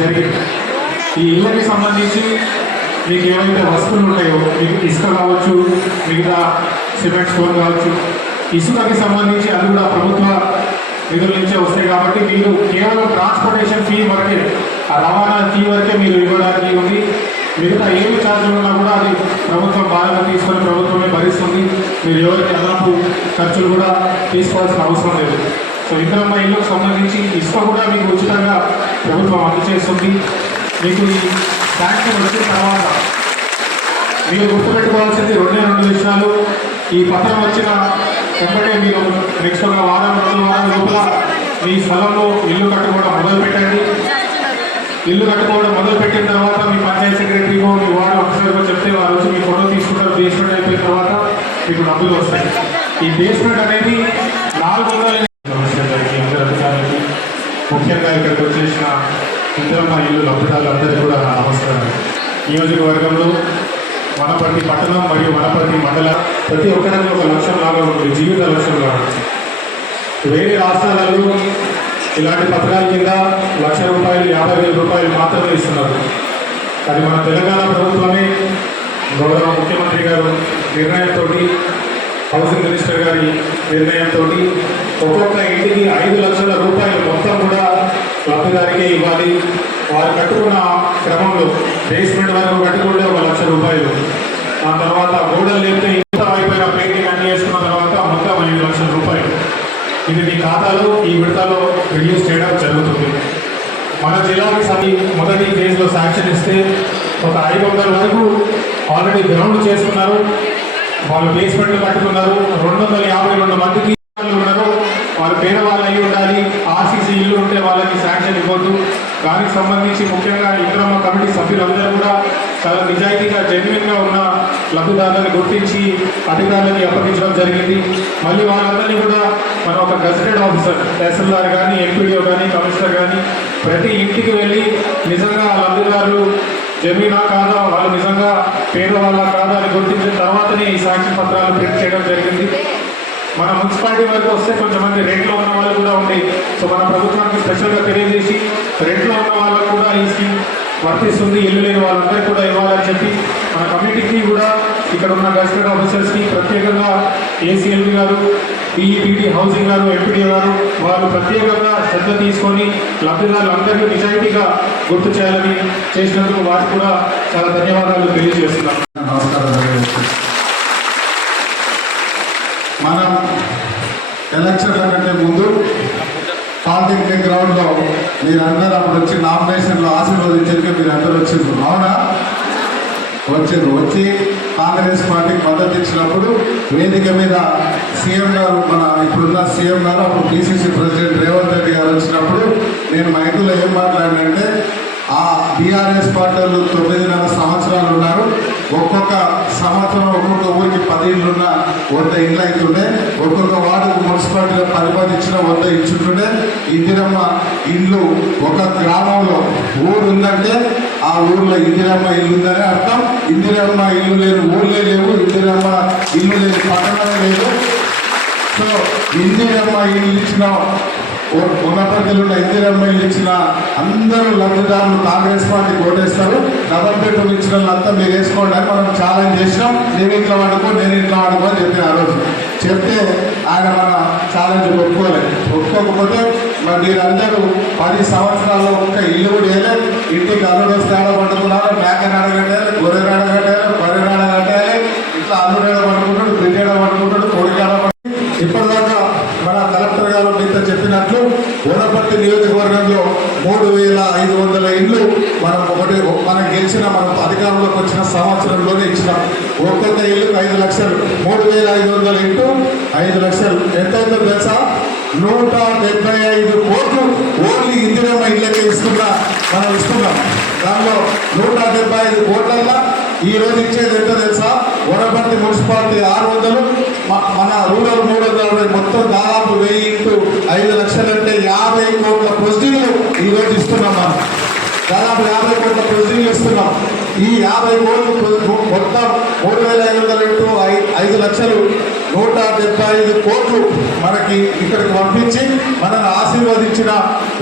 జరిగింది. ఈ ఇళ్ళకి సంబంధించి మీకు ఏవైతే వస్తువులు ఉంటాయో మీకు ఇసుక కావచ్చు మిగతా సిమెంట్ స్టోన్ కావచ్చు ఇసుకకి సంబంధించి అది కూడా ప్రభుత్వ నిధుల నుంచే వస్తాయి కాబట్టి మీరు కేవలం ట్రాన్స్పోర్టేషన్ ఫీ వరకే ఆ రవాణా ఫీ వరకే మీరు ఇవ్వడానికి ఉంది. మిగతా ఏమి ఛార్జీలు ఉన్నా కూడా అది ప్రభుత్వం బాధ్యత తీసుకొని ప్రభుత్వమే భరిస్తుంది. మీరు ఎవరికి అదనపు ఖర్చులు కూడా తీసుకోవాల్సిన అవసరం లేదు. సో ఇంద్రమ్మ ఇల్లుకు సంబంధించి ఇసుక కూడా మీకు ఉచితంగా ప్రభుత్వం అందజేస్తుంది. మీకు ఈ శాంక్షన్ వచ్చిన తర్వాత మీరు గుర్తుపెట్టుకోవాల్సింది రెండే రెండు విషయాలు. ఈ పత్రం వచ్చిన వెంటనే మీరు నెక్స్ట్ ఒక వారం రెండు వారం లోపల మీ స్థలంలో ఇల్లు కట్టుకోవడం మొదలు పెట్టండి ఇల్లు కట్టుకోవడం మొదలు పెట్టిన తర్వాత మీ పంచాయత్ సెక్రటరీకో మీ వార్డు ఆఫీసర్కో చెప్తే వారు వచ్చి మీ ఫోటో తీసుకుంటారు. బేస్మెంట్ అయిపోయిన తర్వాత మీకు డబ్బులు వస్తాయి. ఈ బేస్మెంట్ అనేది నాలుగు వందల నమస్కారం గారికి, అందరి అధికారులకి ముఖ్యంగా ఇక్కడికి వచ్చేసిన ఇంద్రమ్మ ఇల్లు లబ్ధిదారులందరికీ కూడా నా నమస్కారం. నియోజకవర్గంలో వనపర్తి పట్టణం మరియు వనపర్తి మండల ప్రతి ఒక్కరికి ఒక లక్ష్యం లాగా ఉంటుంది జీవిత లక్ష్యం లాగా వేరే రాష్ట్రాలలో ఇలాంటి పథకాల కింద లక్ష రూపాయలు యాభై వేల రూపాయలు మాత్రమే ఇస్తున్నారు. కానీ మన తెలంగాణ ప్రభుత్వమే గౌరవ ముఖ్యమంత్రి గారు నిర్ణయంతో హౌసింగ్ మినిస్టర్ గారి నిర్ణయంతో ఒక్కొక్క ఇంటికి ఐదు లక్షల రూపాయలు గారికే ఇవ్వాలి. వారు కట్టుకున్న క్రమంలో బేస్మెంట్ వరకు కట్టుకుంటే ఒక లక్ష రూపాయలు. ఆ తర్వాత గోడలు లేపితే ఇంత అయిపోయిన పెయింటింగ్ అన్ని వేసుకున్న తర్వాత మొత్తం ఐదు లక్షల రూపాయలు. ఇది మీ ఖాతాలో ఈ విడతలో రిలీజ్ చేయడం జరుగుతుంది. మన జిల్లాకి సరి మొదటి ఫేజ్లో శాంక్షన్ ఇస్తే ఒక ఐదు వందల వరకు ఆల్రెడీ గ్రౌండ్ చేసుకున్నారు. వాళ్ళు బేస్మెంట్లు కట్టుకున్నారు. రెండు వందల యాభై రెండు మందికి వాళ్ళు ఉన్నారు. వాళ్ళు పేదవాళ్ళు అయి ఉండాలి ఆర్సీసీ ఇల్లు ఉంటే వాళ్ళకి శాంక్షన్ ఇవ్వద్దు దానికి సంబంధించి ముఖ్యంగా ఇంద్రమ్మ కమిటీ సభ్యులందరూ కూడా చాలా నిజాయితీగా జెన్యున్గా ఉన్న లబ్ధిదారులను గుర్తించి అధికారులకి అప్పగించడం జరిగింది. మళ్ళీ వాళ్ళందరినీ కూడా మన ఒక గజెటెడ్ ఆఫీసర్ తహసీల్దార్ కానీ ఎంపీడీఓ కానీ కమిషనర్ కానీ ప్రతి ఇంటికి వెళ్ళి నిజంగా లబ్ధిదారులు జమీనా కాదా వాళ్ళు నిజంగా పేదవాళ్ళ కాదా అని గుర్తించిన తర్వాతనే ఈ సాక్షి పత్రాలు ప్రింట్ చేయడం జరిగింది. మన మున్సిపాలిటీ వరకు వస్తే కొంతమంది రెంట్లో ఉన్న వాళ్ళు కూడా ఉంది సో మన ప్రభుత్వానికి స్పెషల్గా తెలియజేసి రెంట్లో ఉన్న వాళ్ళకు కూడా ఈ స్కీమ్ వర్తిస్తుంది ఇల్లు లేని వాళ్ళందరికీ కూడా ఇవ్వాలని చెప్పి మన కమిటీకి కూడా ఇక్కడ ఉన్న గజిటెడ్ ఆఫీసర్స్కి ప్రత్యేకంగా ఏసీఎల్బి గారు ఈఈపీటీ హౌసింగ్ గారు ఎంపీడీ గారు వాళ్ళు ప్రత్యేకంగా శ్రద్ధ తీసుకొని లబ్ధిదారులందరికీ నిజాయితీగా గుర్తు చేయాలని చేసినందుకు వారికి కూడా చాలా ధన్యవాదాలు తెలియజేస్తున్నాను నమస్కారం. మనం ఎలక్షన్ల కంటే ముందు పాలిటెక్నిక్ గ్రౌండ్లో మీరందరూ అప్పుడు వచ్చి నామినేషన్లో మీరు మీరందరూ వచ్చిండ్రు అవునా? వచ్చారు వచ్చి కాంగ్రెస్ పార్టీకి మద్దతు ఇచ్చినప్పుడు వేదిక మీద సీఎం గారు మన ఇప్పుడున్న సీఎం గారు అప్పుడు పిసిసి ప్రెసిడెంట్ రేవంత్ రెడ్డి గారు వచ్చినప్పుడు నేను మైకులో ఏం మాట్లాడినంటే ఆ బీఆర్ఎస్ పార్టీలు తొమ్మిదిన్నర సంవత్సరాలు ఉన్నారు. ఒక్కొక్క సంవత్సరం ఒక్కొక్క ఊరికి పది ఇళ్ళున్న వంద ఇళ్ళు అవుతుండే. ఒక్కొక్క వార్డుకు మున్సిపాలిటీలో పరిపాలించిన వంద ఇచ్చుంటుండే. ఇందిరమ్మ ఇల్లు ఒక గ్రామంలో ఊరు ఉందంటే ఆ ఊర్లో ఇందిరమ్మ ఇల్లు ఉందని అర్థం. ఇందిరమ్మ ఇల్లు లేని ఊళ్ళే లేవు ఇందిరమ్మ ఇల్లు లేని పట్టణమే లేదు. సో ఇందిరమ్మ ఇల్లు ఇచ్చిన ఉన్నపతిలో ఉన్న ఇందిరమ్మ ఇచ్చిన అందరూ లబ్ధిదారులు కాంగ్రెస్ పార్టీ ఓటేస్తారు డబల్ బెడ్రూమ్ ఇచ్చిన వాళ్ళంతా మీరు వేసుకోండి అని మనం ఛాలెంజ్ చేసినాం. నేను ఇంట్లో వాడుకో నేను ఇంట్లో వాడుకో అని చెప్పిన ఆ రోజు. చెప్తే ఆయన మన ఛాలెంజ్ ఒప్పుకోలేదు ఒప్పుకోకపోతే మరి మీరందరూ పది సంవత్సరాల్లో ఒక్క ఇల్లు కూడా వేయలేదు. ఇంటికి అల్లుడు వస్తే ఆడ పడుతున్నారు మేకని అడగట్టాలి గొర్రెని అడగట్టాలి బర్రెని మూడు వేల ఐదు వందల ఇండ్లు మనం ఒకటి మనం గెలిచిన మనం అధికారంలోకి వచ్చిన సంవత్సరంలోనే ఇచ్చినాం. ఒక్కొక్క ఇల్లుకు ఐదు లక్షలు. మూడు వేల ఐదు వందల ఇంటూ ఐదు లక్షలు. ఎంతైతే తెలుసా? నూట డెబ్బై ఐదు కోట్లు ఓన్లీ ఇందిరమ్మ ఇళ్ళకే ఇస్తున్నా మనం ఇస్తున్నాం. దానిలో నూట డెబ్బై ఐదు కోట్లల్లో ఈ రోజు ఇచ్చేది ఎంత తెలుసా? వనపర్తి మున్సిపాలిటీ ఆరు వందలు మన రూరల్ మూడు వందల మొత్తం దాదాపు వెయ్యి ఇంటూ ఐదు లక్షలంటే యాభై కోట్ల ప్రొసీజర్లు ఈరోజు ఇస్తున్నాం మనం. దాదాపు యాభై కోట్ల ప్రొసీజర్లు ఇస్తున్నాం. ఈ యాభై కోట్లు మొత్తం మూడు వేల ఐదు వందల ఇంటూ ఐదు లక్షలు నూట డెబ్బై ఐదు కోట్లు మనకి ఇక్కడికి పంపించి మనల్ని ఆశీర్వదించిన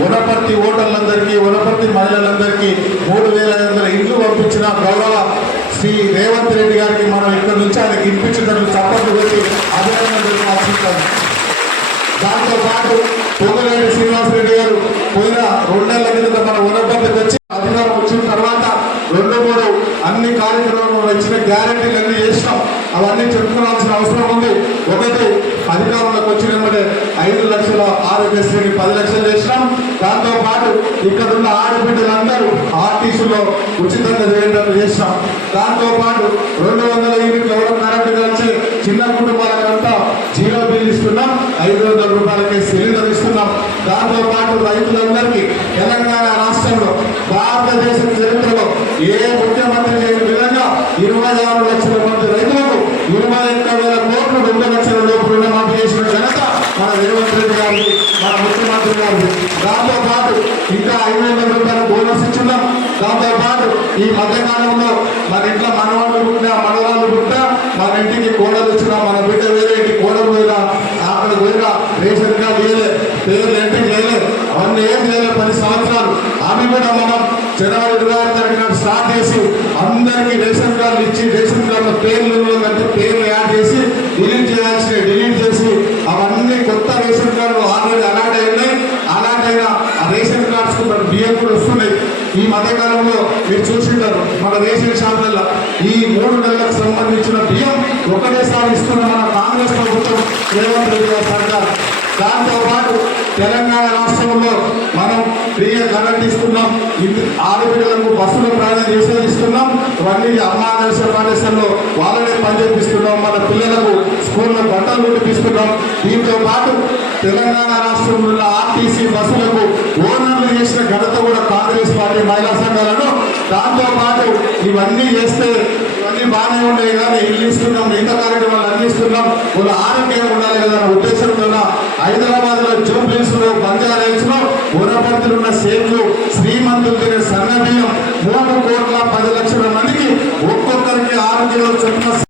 వనపర్తి ఓటర్లందరికీ వనపర్తి మహిళలందరికీ మూడు వేల ఐదు వందల ఇండ్లు పంపించిన గౌరవ శ్రీ రేవంత్ రెడ్డి గారికి మనం ఇక్కడ నుంచి ఆయనకి ఇప్పించినట్లు చప్పట్లు పెట్టి అభినందనలు ఆశిస్తాను దాంతోపాటు పాటు శ్రీనివాసరెడ్డి గారు పోయిన రెండేళ్ళ కింద మన ఉన్నపల్లికి వచ్చి అధికారం వచ్చిన తర్వాత రెండు మూడు అన్ని కార్యక్రమాలు ఇచ్చిన గ్యారెంటీలు అన్ని చేసినాం అవన్నీ చెప్పుకోవాల్సిన అవసరం ఉంది. ఒకటి అధికారంలోకి వచ్చిన ఐదు లక్షల ఆరోగ్యశ్రీని పది లక్షలు చేసినాం. దాంతో పాటు ఇక్కడ ఉన్న ఆడబిడ్డలందరూ ఆర్టీసీలో ఉచితంగా చేయడం చేసినాం. దాంతో పాటు రెండు వందల యూనిట్లు ఎవరు కరెంటు కలిసి చిన్న కుటుంబం జీరో బిల్ ఇస్తున్నాం ఐదు వందల రూపాయలకి సిలిండర్ ఇస్తున్నాం దాంతో పాటు రైతులందరికీ తెలంగాణ రాష్ట్రంలో భారతదేశ చరిత్రలో ఏ ముఖ్యమంత్రి చేయని విధంగా ఇరవై ఆరు లక్షల మంది రైతులకు ఇరవై ఒక్క వేల కోట్లు రెండు లక్షల లోపు రుణమాఫీ చేసిన ఘనత మన రేవంత్ రెడ్డి గారికి మన ముఖ్యమంత్రి గారికి దాంతో పాటు ఇంకా ఐదు వందల రూపాయల బోనస్ ఇచ్చున్నాం దాంతో పాటు ఈ మధ్యకాలంలో మన ఇంట్లో మనవాళ్ళు పుట్టినా మనవాళ్ళు పుట్టినా మన ఇంటికి కోడలు వచ్చినా మన బిడ్డ వేరే ఇంటికి కోడలు పోయినా అక్కడ పోయినా రేషన్ కార్డు వేయలే పేర్లు ఎంట్రీ వేయలే అవన్నీ ఏం చేయలేదు పది సంవత్సరాలు. అవి కూడా మనం జనవరి ఇరవై తారీఖు స్టార్ట్ చేసి అందరికీ రేషన్ కార్డులు ఇచ్చి రేషన్ కార్డులో పేర్లు కంటే పేర్లు యాడ్ చేసి డిలీట్ చేయాల్సిన డిలీట్ చేసి అవన్నీ కొత్త రేషన్ కార్డులు ఆల్రెడీ అలాట్ అయినాయి అలాట్ అయిన ఆ రేషన్ కార్డ్స్కు మన బియ్యం కూడా వస్తున్నాయి ఈ మధ్యకాలంలో మీరు చూసింటారు మన రేషన్ షాపులలో ఈ మూడు నెలలకు సంబంధించిన బియ్యం ఒకటేసారి ఇస్తున్న మన కాంగ్రెస్ ప్రభుత్వం రేవంత్ రెడ్డి గారి సర్కార్. దాంతోపాటు తెలంగాణ రాష్ట్రంలో మనం ఫ్రీగా కరెంట్ ఇస్తున్నాం ఇంటి ఆడపిల్లలకు బస్సులు ప్రయాణం నిషేధిస్తున్నాం ఇవన్నీ అమ్మాదర్శ పాఠశాలలో వాళ్ళనే పనిచేపిస్తున్నాం మన పిల్లలకు స్కూల్లో బట్టలు కుట్టిపిస్తున్నాం దీంతో పాటు తెలంగాణ రాష్ట్రంలో ఆర్టీసీ బస్సులకు ఓనర్లు చేసిన ఘనత కూడా కాంగ్రెస్ పార్టీ మహిళా సంఘాలను దాంతోపాటు ఇవన్నీ చేస్తే అన్ని బాగానే ఉండేవి కానీ ఇల్లు ఇస్తున్నాం మిగతా కార్యక్రమాలు అన్ని ఇస్తున్నాం. వాళ్ళ ఆరోగ్యంగా ఉండాలి కదా అన్న ఉద్దేశంతో హైదరాబాద్లో జూబ్లీస్లో బంజారాహిల్స్లో ఊరపర్తిలో ఉన్న సేట్లు శ్రీమంతులు తినే సన్న మూడు కోట్ల పది లక్షల మందికి ఒక్కొక్కరికి ఆరు కిలోల చొప్పున